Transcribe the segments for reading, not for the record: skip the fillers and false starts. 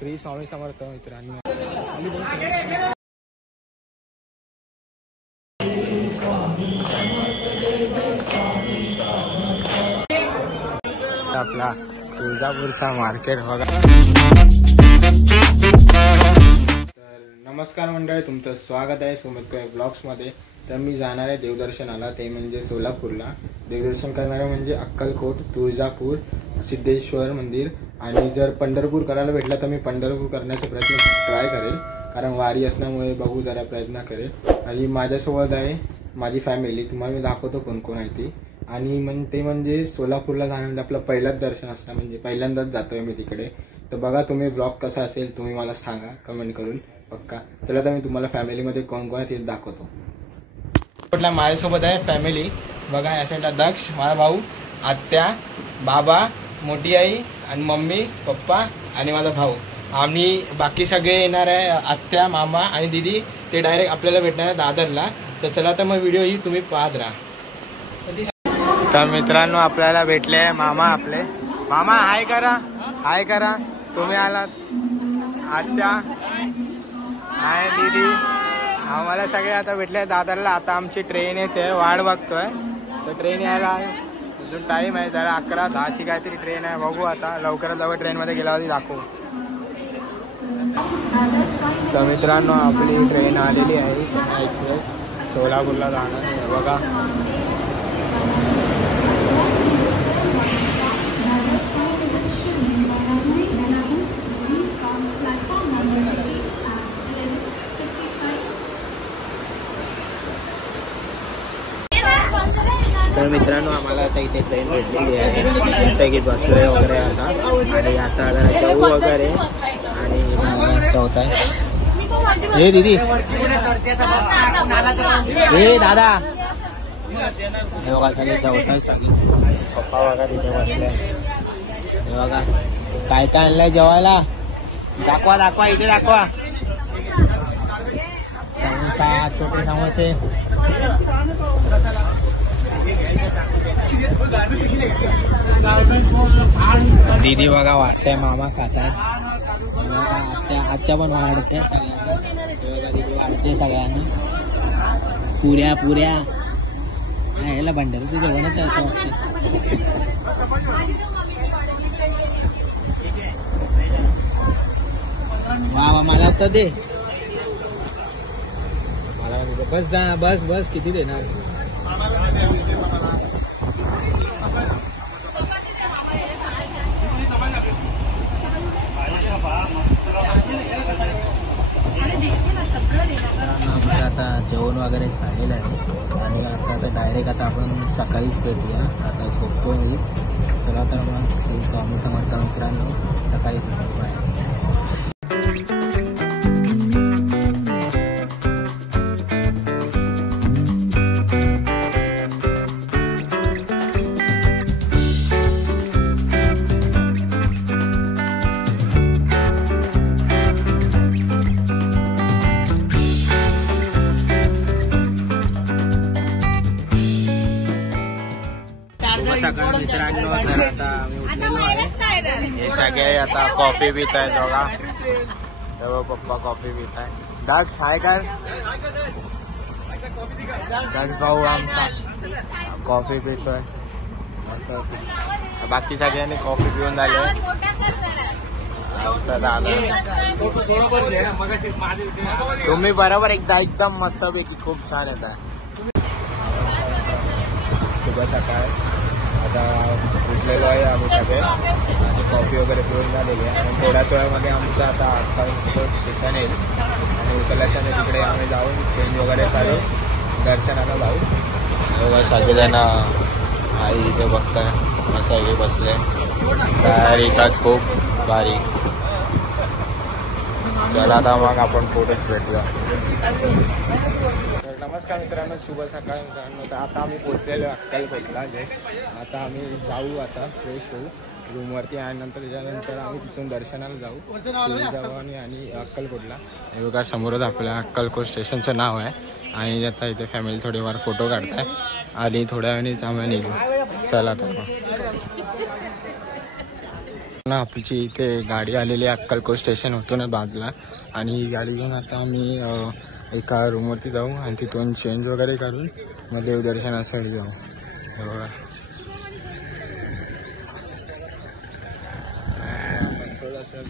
श्री स्वामी समर्थ मित्रांनो. आपला तुळजापूरचा मार्केट बघा. तर नमस्कार मंडळी, तुमचं स्वागत आहे सुमित ब्लॉग्स मध्ये. तर मी जाणार आहे देवदर्शनाला, ते म्हणजे सोलापूरला. देवदर्शन करणारे म्हणजे अक्कलकोट, तुळजापूर, सिद्धेश्वर मंदिर. आणि जर पंढरपूर करायला भेटला तर मी पंढरपूर करण्याचा प्रयत्न ट्राय करेल, कारण वारी असल्यामुळे बघू जरा प्रयत्न करेल. आणि माझ्यासोबत आहे माझी फॅमिली, तुम्हाला मी दाखवतो कोण कोण आहे ती. आणि ते म्हणजे सोलापूरला जाण्यामध्ये आपलं पहिलंच दर्शन असतं, म्हणजे पहिल्यांदाच जातोय मी तिकडे. तर बघा तुम्ही ब्लॉग कसा असेल तुम्ही मला सांगा कमेंट करून पक्का. चला तर मी तुम्हाला फॅमिलीमध्ये कोण कोण आहे ते दाखवतो. कुठला माझ्यासोबत आहे फॅमिली बघा. या साईडला दक्ष, माझा भाऊ, आत्या, बाबा, मोठी आई आणि मम्मी, पप्पा आणि माझा भाऊ. आम्ही बाकी सगळे येणार आहे, आत्या, मामा आणि दीदी. ते डायरेक्ट आपल्याला भेटणार आहे दादरला. तर चला तर मग व्हिडिओ ही तुम्ही पाहत राहा. तर मित्रांनो आपल्याला भेटले आहे मामा आपले. मामा हाय करा, हाय करा. तुम्ही आलात, आत्या, हाय दीदी. आम्हाला सगळे आता भेटले दादरला. आता आमची ट्रेन येते, वाट बघतोय. तर ट्रेन यायला अजून टाईम आहे, जरा 11:10ची काहीतरी ट्रेन आहे. बघू आता लवकरात लवकर ट्रेनमध्ये गेल्यावरती दाखवू. तर मित्रांनो आपली ट्रेन आलेली आहे, चेन्नई एक्सप्रेस सोलापूरला जाणार आहे बघा. तर मित्रांनो आम्हाला आता इथे ट्रेन भेटलेली आहे, जसं की बसलोय वगैरे आता. आणि आता जरा जाऊ वगैरे. आणि चौथा हे दीदी, हे दादा, हे बघा सगळे चौथा सगळे पप्पा बघा तिथे बसले. हे बघा काय काय आणलंय जेवायला, दाखवा दाखवा, इथे दाखवा. समोसा, छोटे समोसे. दीदी बघा वाटतंय, मामा खातात. आत्या पण वाढते सगळ्यांना. दीदी वाढते सगळ्यांना. पुऱ्या पुऱ्या याला भंडाराचं जेवणच आहे असं वाटतं. वा मला तर दे, मला बस दा, बस बस किती देणार. आता जेवण वगैरे झालेलं आहे आणि आता डायरेक्ट आता आपण सकाळीच भेटूया. आता झोपतो मी. चला तर मग श्री स्वामी समर्थ मित्रांनो, सकाळीच भेटू आहे. सकाळ मित्रांनो, तर आता आम्ही उठलेलो आहे. हे सगळे आता कॉफी पित आहेत बघा. तेव्हा पप्पा कॉफी पित आहे. दक्ष हाय कर, दक्ष भाऊ आमचा कॉफी पितोय. बाकी सगळ्यांनी कॉफी पिऊन झाले. आमचा दादा, तुम्ही बरोबर एकदा एकदम मस्तपैकी खूप छान येत आहे. शुभ सकाळ. आता उठलेलो आहे आम्ही सगळे आणि कॉफी वगैरे पिऊन झालेली आहे. आणि थोड्याच वेळामध्ये आमचं आता अक्कलकोट स्टेशन येईल आणि उचलल्याच्या तिकडे आम्ही जाऊन चेंज वगैरे करून दर्शनाला जाऊ. तेव्हा सगळेजण आई इथे बघताय, असं हे बसले. तयारी येतात खूप भारी. चला आता मग आपण पुढेच भेटूया. नमस्कार मित्रांनो, शुभ सकाळ मित्रांनो. तर आता आम्ही पोचलेलो अक्कलकोटला. आता आम्ही जाऊ, आता फ्रेश होऊ रूमवरती आणि नंतर त्याच्यानंतर आम्ही तिथून दर्शनाला जाऊ तुळजाभवानी आणि अक्कलकोटला. हे बघा समोरच आपल्या अक्कलकोट स्टेशनचं नाव आहे. आणि आता इथे फॅमिली थोडीफार फोटो काढताय आणि थोड्या वेळानेच आम्ही निघू. चला तर ना आपली इथे गाडी आलेली अक्कलकोट स्टेशन होतो ना बाजूला, आणि ही गाडी घेऊन आता आम्ही एका रूमवरती जाऊ आणि तिथून चेंज वगैरे काढून मग देवदर्शनासाठी जाऊ.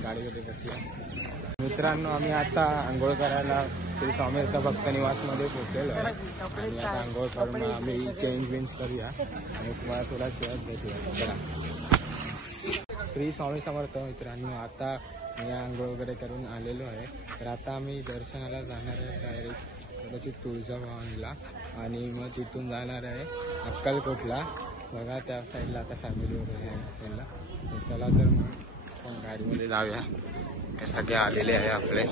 गाडीमध्ये बसला. मित्रांनो, आम्ही आता आंघोळ करायला श्री स्वामी भक्त निवासमध्ये पोहोचलेलो आहे आणि आता आंघोळ करून आम्ही चेंज बिंज करूया आणि तुम्हाला थोडा खेळत भेटूया. श्री स्वामी समर्थ. मित्रांनो, आता मी आंघोळ वगैरे करून आलेलो आहे, तर आता आम्ही दर्शनाला जाणार आहे डायरेक्ट कदाचित तुळजाभवानीला आणि मग तिथून जाणार आहे अक्कलकोटला. बघा त्या साईडला आता फॅमिली वगैरे आहे साईडला. चला तर मग आपण गाडीमध्ये जाऊया. हे सगळे आलेले आहे आपले.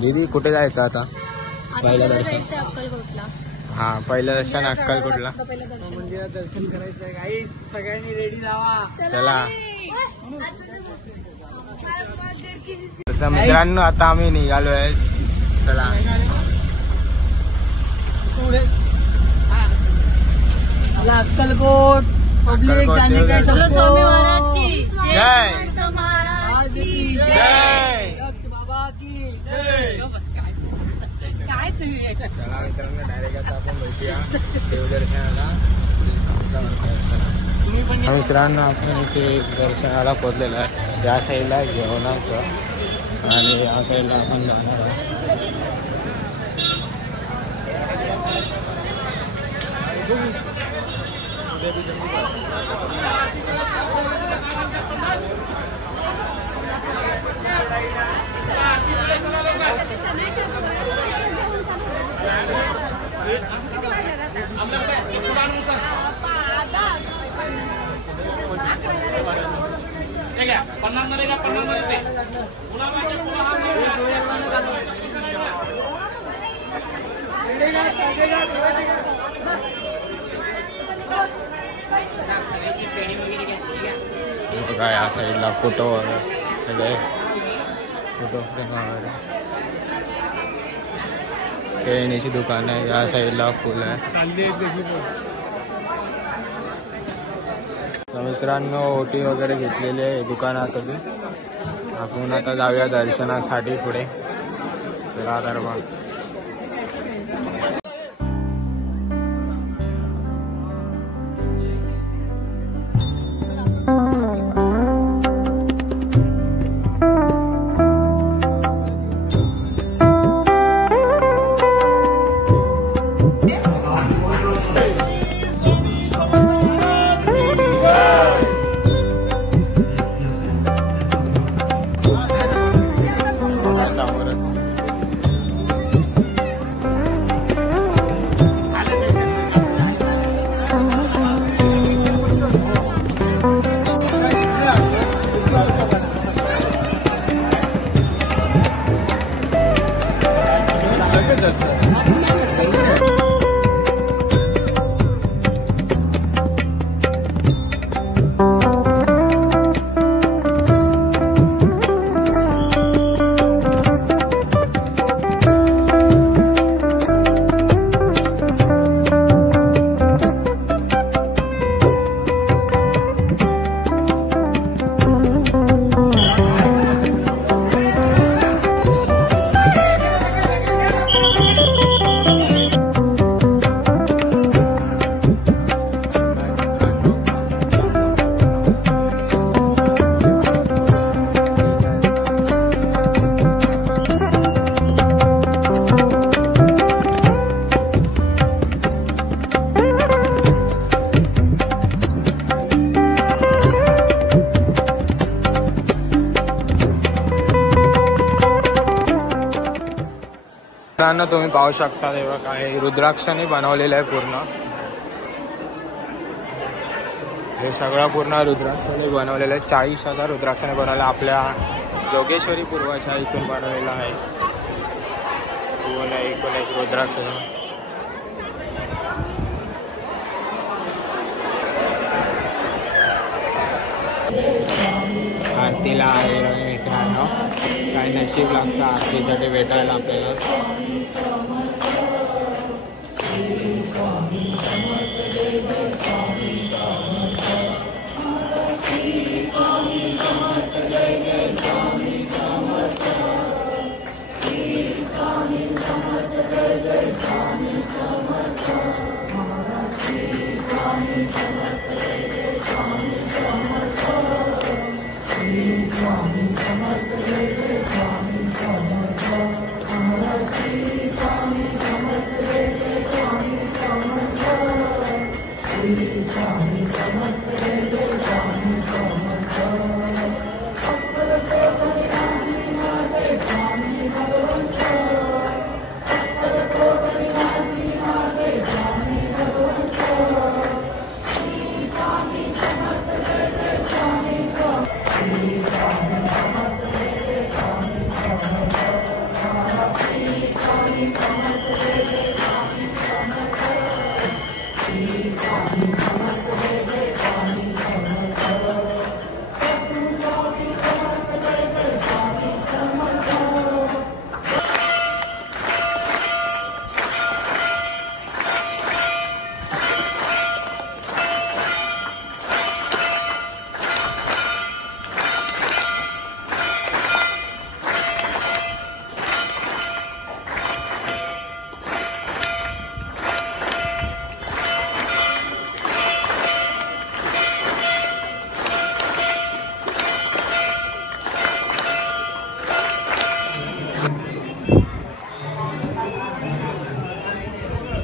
दीदी कुठे जायचं आता? पहिलं दर्शन अक्कलकोटला. हा, पहिलं दर्शन अक्कलकोटला. मंदिरात दर्शन करायचं आहे गाईस, सगळ्यांनी रेडी राहा. चला मित्रांनो, आता आम्ही निघालो आहे. चला अक्कलकोट पब्लिक जाने का स्वामी महाराज की जय, महाराज की जय, बाबा की जय. काय तुम्ही? चला मित्रांनो, डायरेक्ट आता आपण भेटूया देवदर्शनाला. मित्रांनो, आपण इथे दर्शनाला पोहोचलेलो आहे. त्या साईडला जेवणाचं आणि या साईडला आपण जाणार आहे. बघा या साईडला फोटो वगैरे, फोटो फ्रेम वगैरे, खेळणीची दुकान आहे. या साईडला फुल आहे. तर मित्रांनो, ओटी वगैरे घेतलेली आहे दुकानात. आपण आता जाऊया दर्शनासाठी पुढे. चला दरबार. तुम्ही पाहू शकता, तेव्हा काय रुद्राक्षाने बनवलेलं आहे पूर्ण. हे सगळं पूर्ण रुद्राक्षाने बनवलेलं आहे. 40,000 रुद्राक्षाने बनवलं. आपल्या जोगेश्वरी पूर्वाच्या इथून बनवलेलं आहे. एकूण एक रुद्राक्ष. आरतीला आलेलो मित्रांनो. काय नशीब लागतं आरतीसाठी भेटायला आपल्याला.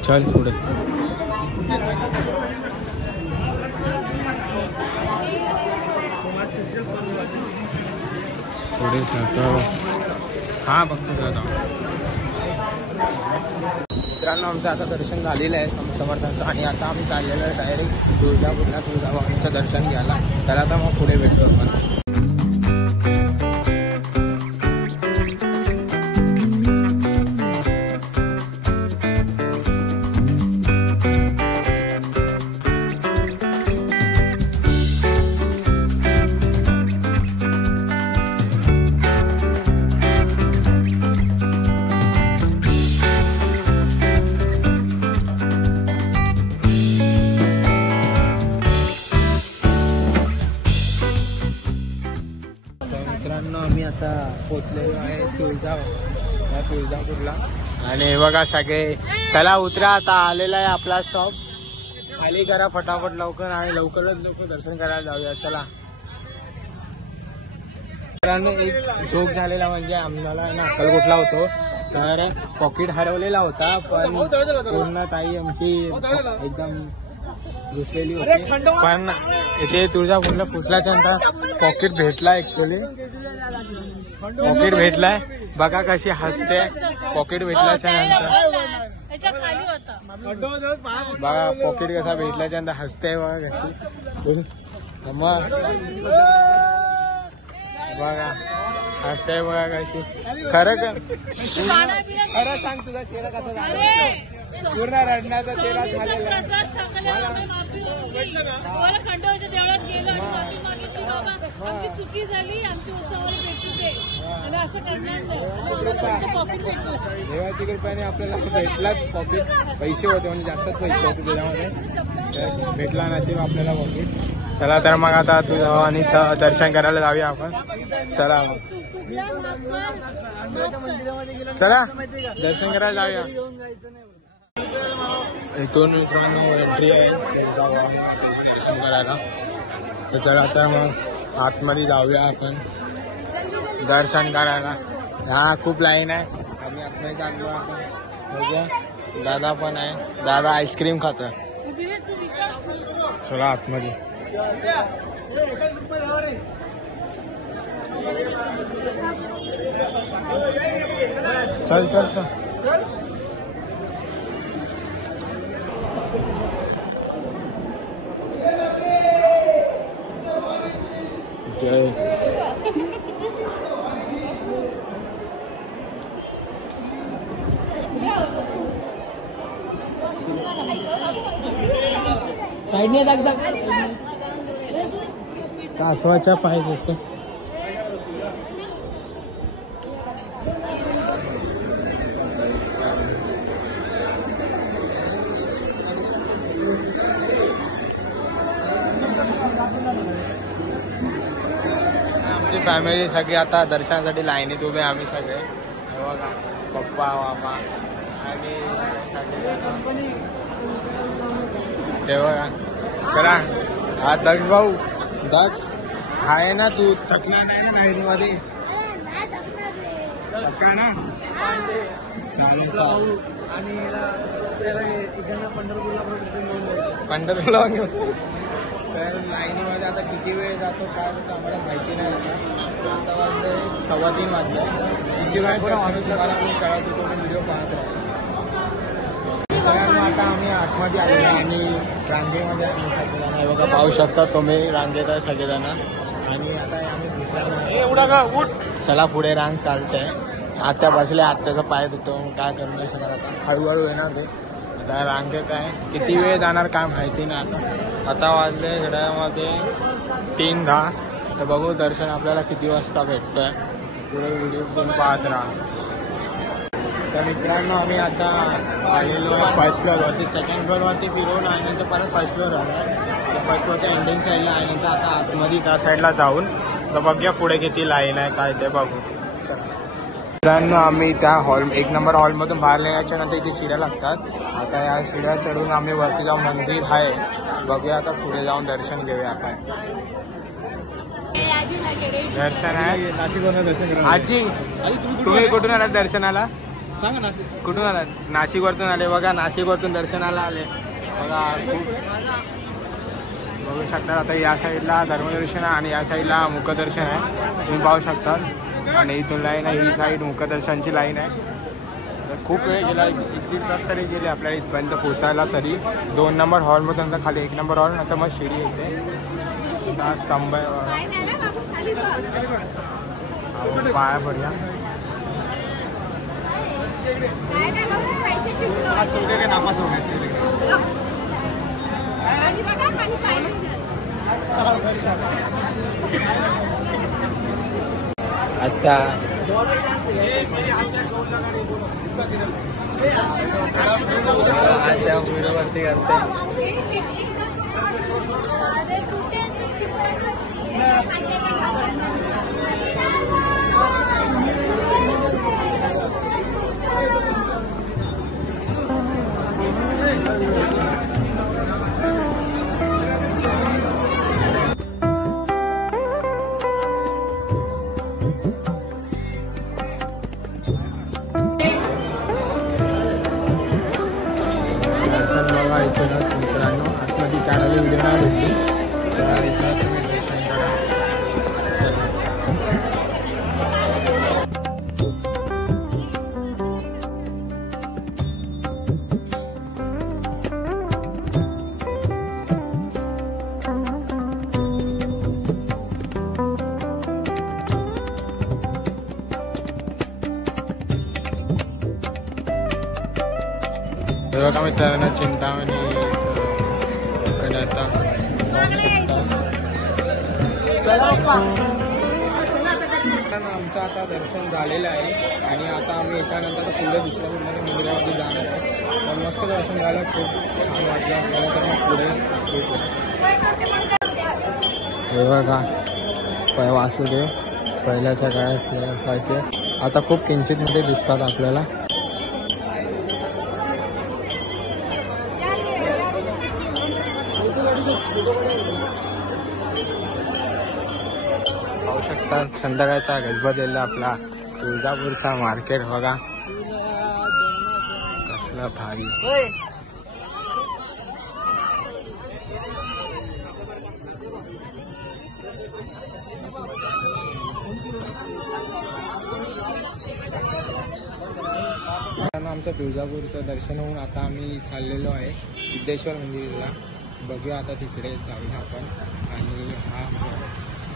चल पुढे पुढे हा बघतो मित्रांनो, आमचं आता दर्शन झालेलं आहे स्वामी समर्थांचं आणि आता आम्ही चाललेलो आहे डायरेक्ट तुळजापूरला तुळजाभवानीचं दर्शन घ्यायला. तर आता मग पुढे भेटतो आपण. आम्ही आता पोचलेलो आहे तुळजापूरला आणि हे बघा सगळे. चला उतरा, आता आलेला आहे आपला स्टॉप. खाली करा फटाफट लवकर आणि लवकरच लवकर दर्शन करायला जाऊया. चला एक जोक झालेला म्हणजे आम्हाला ना अक्कलकोटला होतो तर पॉकेट हरवलेला होता, पण पूर्ण ताई आमची एकदम घुसलेली होती. पण इथे तुळजापूरला पोचल्याच्या नंतर पॉकेट भेटला. ऍक्च्युली पॉकेट भेटलाय, बघा कशी हसते. पॉकेट भेटल्याच्या नंतर बघा पॉकेट कसा भेटल्याच्या नंतर हसते बघा कशी. मग बघा हसते बघा कशी. खरं सांग तुझा चेहरा कसा झाला? पूर्ण रडण्याचा चेहरा झालेला. खंडोबाच्या देवळात गेलो आणि माफी मागितली, बाबा आमची चुकी झाली, आमची उत्सवाला भेटू दे आणि असं करणार नाही. पॉकेट भेटतो, देवाच्या कृपेने आपल्याला भेटलाच पॉकेट. पैसे होते म्हणजे जास्तच पैसे होते त्याच्यामध्ये, भेटला नशीब आपल्याला पॉकेट. चला तर मग आता तुळजाभवानीचं दर्शन करायला जाऊया आपण. चला चला दर्शन करायला जाऊया. इथून मित्रांनो एंट्री आहे दर्शन करायला. तर चला तर मग आतमध्ये जाऊया आपण दर्शन करायला. हा खूप लाईन आहे, आम्ही आतमध्ये चाललो आपण. बघूया दादा पण आहे, दादा आईस्क्रीम खातोय. चला आतमध्ये. चल चल चल. साईडने दाग दाग कासवाच्या पाय देतो. फॅमिली सगळी आता दर्शनासाठी लाईनीत उभे आम्ही सगळे. हे बघा पप्पा मामा आणि ते बघा. चला हा दक्ष भाऊ. दक्ष आहे ना तू? थकला नाही ना लाईनीमध्ये? थकला ना? पंढरपूरला घेऊन तर लाईनीमध्ये आता किती वेळ जातो काय होतं आम्हाला माहिती नाही. आता वाजले 3:15 वाजले. किती वेळ तुम्हाला मी कळवतो, तुम्ही व्हिडिओ पाहत राहा. आता आम्ही आतमध्ये आलेलो आणि रांगेमध्ये सगळेजण बघा पाहू शकता तुम्ही. रांगेत आहे सगळेजण आणि आता आम्ही दुसऱ्या चला पुढे रांग चालते. आत्या बसले, आत्याचा पाय दुखतो काय करू नाही शकत. आता हळूहळू येणार ते. आता रांगेत आहे, किती वेळ जाणार काय माहिती नाही. आता वाजले घड्याळामध्ये 3:10. तर बघू दर्शन आपल्याला किती वाजता भेटतोय. पुढे व्हिडिओ तुम्ही पाहत राहा. तर मित्रांनो आम्ही आता आलेलो फर्स्ट फ्लोअरवरती. सेकंड फ्लोअरवरती फिरून आणि नंतर परत फर्स्ट फ्लोअर आलो. फर्स्ट फ्लोअरच्या एंडिंग साईडला आहे. नंतर आता आतमध्ये त्या साईडला जाऊन तर बघूया पुढे किती लाईन आहे काय ते बघू. मित्रांनो आम्ही त्या हॉल 1 नंबर हॉलमधून बाहेर येण्याच्या नंतर इथे शिड्या लागतात. आता या शिड्या चढून आम्ही वरती जाऊन मंदिर आहे बघूया. आता पुढे जाऊन दर्शन घेऊया आपण. दर्शन आहे नाशिकवरून दर्शन. आजी तुम्ही कुठून आलात दर्शनाला? सांगा. नाशिक कुठून आलात? नाशिकवरतून आले बघा. नाशिकवरतून दर्शनाला आले बघा. बघू शकता आता या साईडला धर्मदर्शन आणि या साईडला मुखदर्शन आहे तुम्ही पाहू शकता. आणि इथून लाईन आहे, ही साईड मुखदर्शनची लाईन आहे. तर खूप वेळ गेला, 1-1.5 तास तरी गेले आपल्याला इथपर्यंत पोचायला. तरी 2 नंबर हॉलमधून नंतर खाली 1 नंबर हॉल, नंतर मग शिडी येते. हा स्तंभ आहे पाया पडल्या. आता त्या व्हिडिओवरती करते. मित्रांनो आतमध्ये चॅनल व्हिडिओ नाही भेटली तर इथं तुम्ही दर्शन करा. बघा मित्रांनो चिंतामणी आमचं आता दर्शन झालेलं आहे आणि आता आम्ही याच्यानंतर पुढे दुसऱ्या मंदिरामध्ये जाणार आहे. तर मस्त दर्शन झालं, खूप छान वाटलं आपल्याला. तर मग पुढे हे बघा वासुदेव पहिल्याच्या काळात आता खूप किंचितमध्ये दिसतात आपल्याला. पाहू शकता संध्याकाळचा गजबजलेला आपला तुळजापूरचा मार्केट बघा कसला भारी. आमचं तुळजापूरचं दर्शन होऊन आता आम्ही चाललेलो आहे सिद्धेश्वर मंदिरला. बघूया आता तिकडे जाऊया आपण आणि हा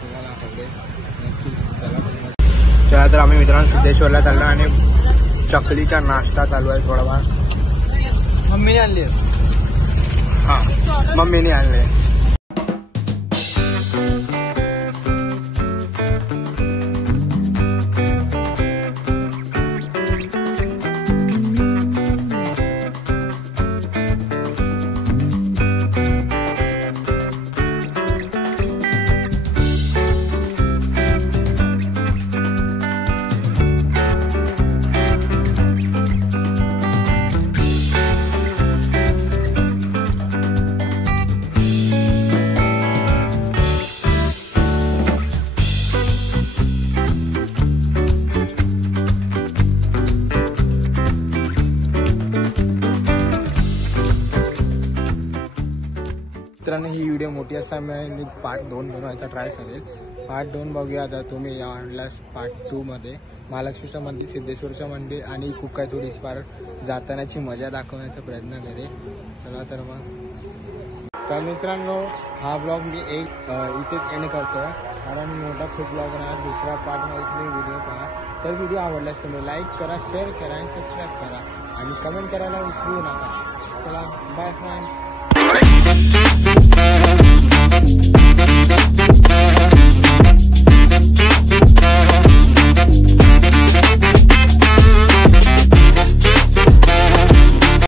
तुम्हाला आवडेल नक्की. चला तर आम्ही मित्रांनो सिद्धेश्वरला चाललो आणि चकलीचा नाश्ता चालू आहे थोडाफार. मम्मीने आणले. हां मम्मीने आणले. मित्रांनो ही व्हिडिओ मोठी असल्यामुळे मी पार्ट 2 बनवायचा ट्राय करेल. पार्ट 2 बघूया आता तुम्ही यावरलाच पार्ट 2 मध्ये महालक्ष्मीचं मंदिर, सिद्धेश्वरचं मंदिर आणि खूप काही थोडीशी फार जातानाची मजा दाखवण्याचा प्रयत्न करेल. चला तर मग. तर मित्रांनो हा ब्लॉग मी इथेच एंड करतो, कारण मोठा खूप ब्लॉग राहणार. दुसऱ्या पार्टमध्ये तुम्ही व्हिडिओ पहा. तर व्हिडिओ आवडल्यास तुम्ही लाईक करा, शेअर करा आणि सबस्क्राईब करा आणि कमेंट करायला विसरू नका. चला बाय फ्रेंड्स.